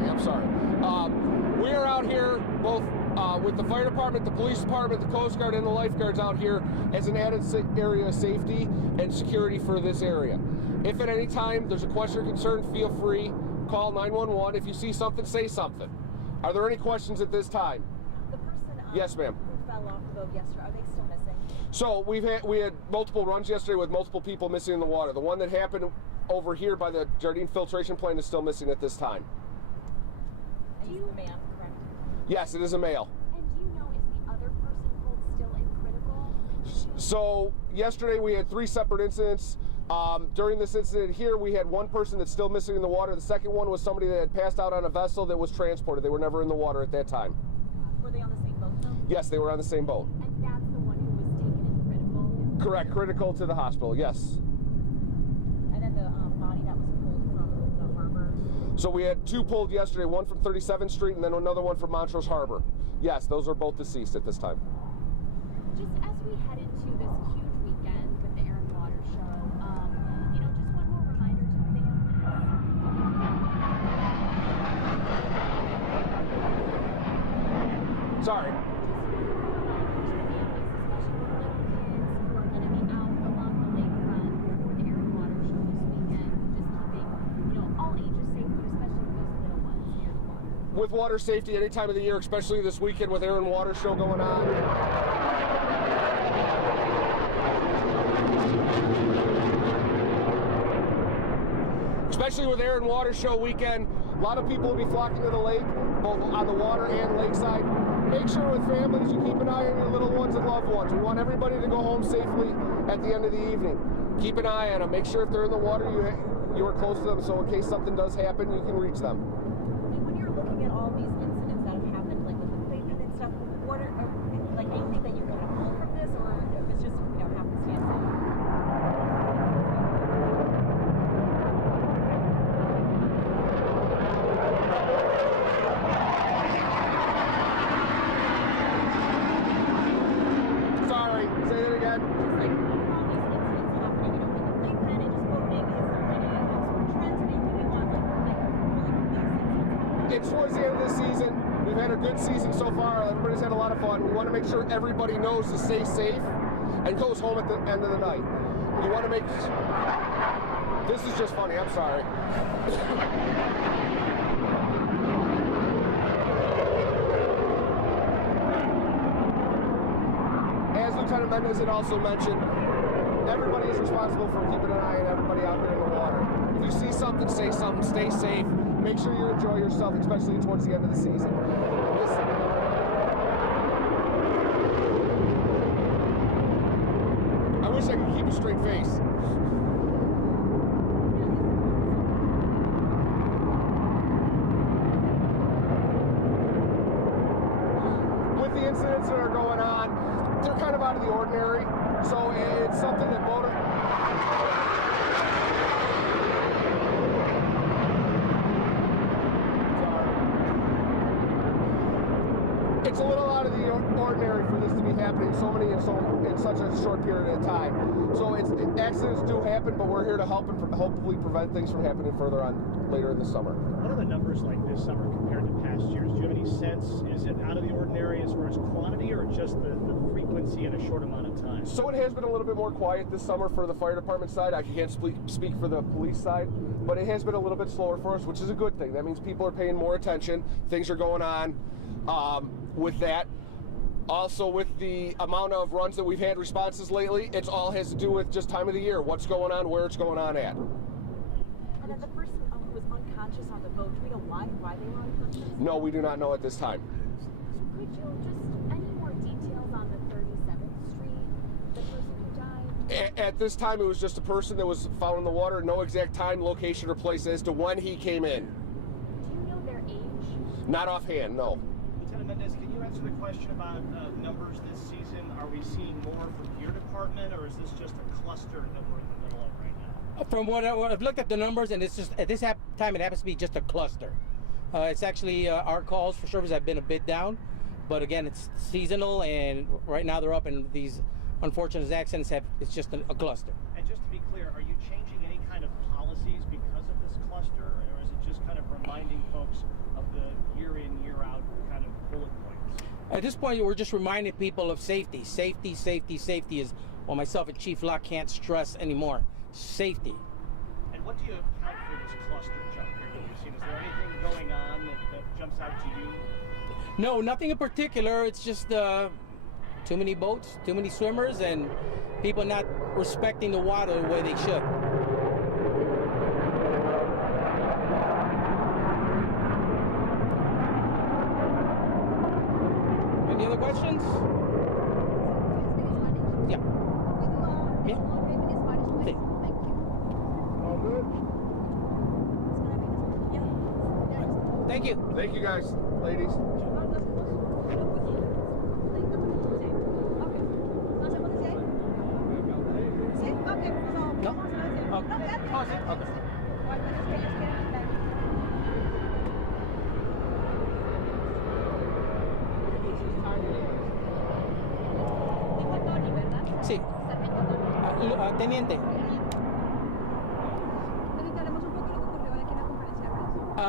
funny. I'm sorry. We are out here both with the fire department, the police department, the Coast Guard, and the lifeguards out here as an added area of safety and security for this area. If at any time there's a question or concern, feel free, call 911. If you see something, say something. Are there any questions at this time? The person yes, ma'am. Who fell off the boat yesterday, are they still missing? So we had multiple runs yesterday with multiple people missing in the water. The one that happened over here by the Jardine filtration plant is still missing at this time. And he's the man, correct? Yes, it is a male. And do you know, is the other person pulled still in critical? So yesterday we had 3 separate incidents. During this incident here, we had one person that's still missing in the water. The second one was somebody that had passed out on a vessel that was transported. They were never in the water at that time. Were they on the same boat though? Yes, they were on the same boat. And that's the one who was taken in critical? Correct, critical to the hospital, yes. And then the body that was pulled from the harbor? So we had 2 pulled yesterday, one from 37th Street and then another one from Montrose Harbor. Yes, those are both deceased at this time. Just as we head into this huge weekend with the Air and Water Show, you know, just one more reminder to families. Sorry. Just one more reminder to families, especially with little kids who are going to be out along the lakefront for the Air and Water Show this weekend. Just keeping, you know, all ages safe, but especially those little ones near the water. With water safety any time of the year, especially this weekend with Air and Water Show going on. Especially with Air and Water Show weekend, a lot of people will be flocking to the lake, both on the water and lakeside. Make sure with families you keep an eye on your little ones and loved ones. We want everybody to go home safely at the end of the evening. Keep an eye on them. Make sure if they're in the water, you are close to them, so in case something does happen, you can reach them. And when you're looking at all these incidents that have happened, like with the Playpen and stuff, what are like anything that you kind of pull from this, or if it's just, you know, happenstance? Sorry, say that again. Just like all these incidents happening, you know, with the Playpen and just boating, is there any trends, anything you want, like pulling from these incidents happening? It's towards the end of the season. We've had a good season so far. Everybody's had a lot of fun. We want to make sure everybody knows to stay safe and goes home at the end of the night. You want to make... This is just funny. I'm sorry. As Lieutenant Mendez had also mentioned, everybody is responsible for keeping an eye on everybody out there in the water. If you see something, say something. Stay safe. Make sure you enjoy yourself, especially towards the end of the season. I wish I could keep a straight face. With the incidents that are going on, they're kind of out of the ordinary, so it's something that it's a little out of the ordinary for this to be happening so many in such a short period of time. So accidents do happen, but we're here to help and hopefully prevent things from happening further on later in the summer. What are the numbers like this summer compared to past years? Do you have any sense? Is it out of the ordinary as far as quantity, or just the frequency in a short amount of time? So it has been a little bit more quiet this summer for the fire department side. I can't speak for the police side, but it has been a little bit slower for us, which is a good thing. That means people are paying more attention. Things are going on. With that, also with the amount of runs that we've had responses lately, it all has to do with just time of the year, what's going on, where it's going on at. And then the person who was unconscious on the boat, do we know why they were unconscious? No, we do not know at this time. Could you just, any more details on the 37th Street, the person who died? At this time, it was just a person that was found in the water. No exact time, location, or place as to when he came in. Do you know their age? Not offhand, no. Lieutenant Mendez, can you answer the question about numbers this season? Are we seeing more from your department, or is this just a cluster that we're in the middle of right now? From what I've looked at the numbers, and it's just at this time it happens to be just a cluster. It's actually our calls for service have been a bit down, but again, it's seasonal, and right now they're up, and these unfortunate accidents it's just a cluster. And just to be clear, are you changing any kind of policies because of this cluster, or is it just kind of reminding folks At this point, we're just reminding people of safety. Safety, safety, safety is what myself and Chief Locke can't stress anymore. Safety. And what do you account for this cluster jump here that you've seen? Is there anything going on that jumps out to you? No, nothing in particular. It's just too many boats, too many swimmers, and people not respecting the water the way they should. Any other questions? Yeah. Yeah. Sí. All good? Thank you. Thank you guys, ladies. No? Okay. Oh, sí. Okay. Sí. Teniente.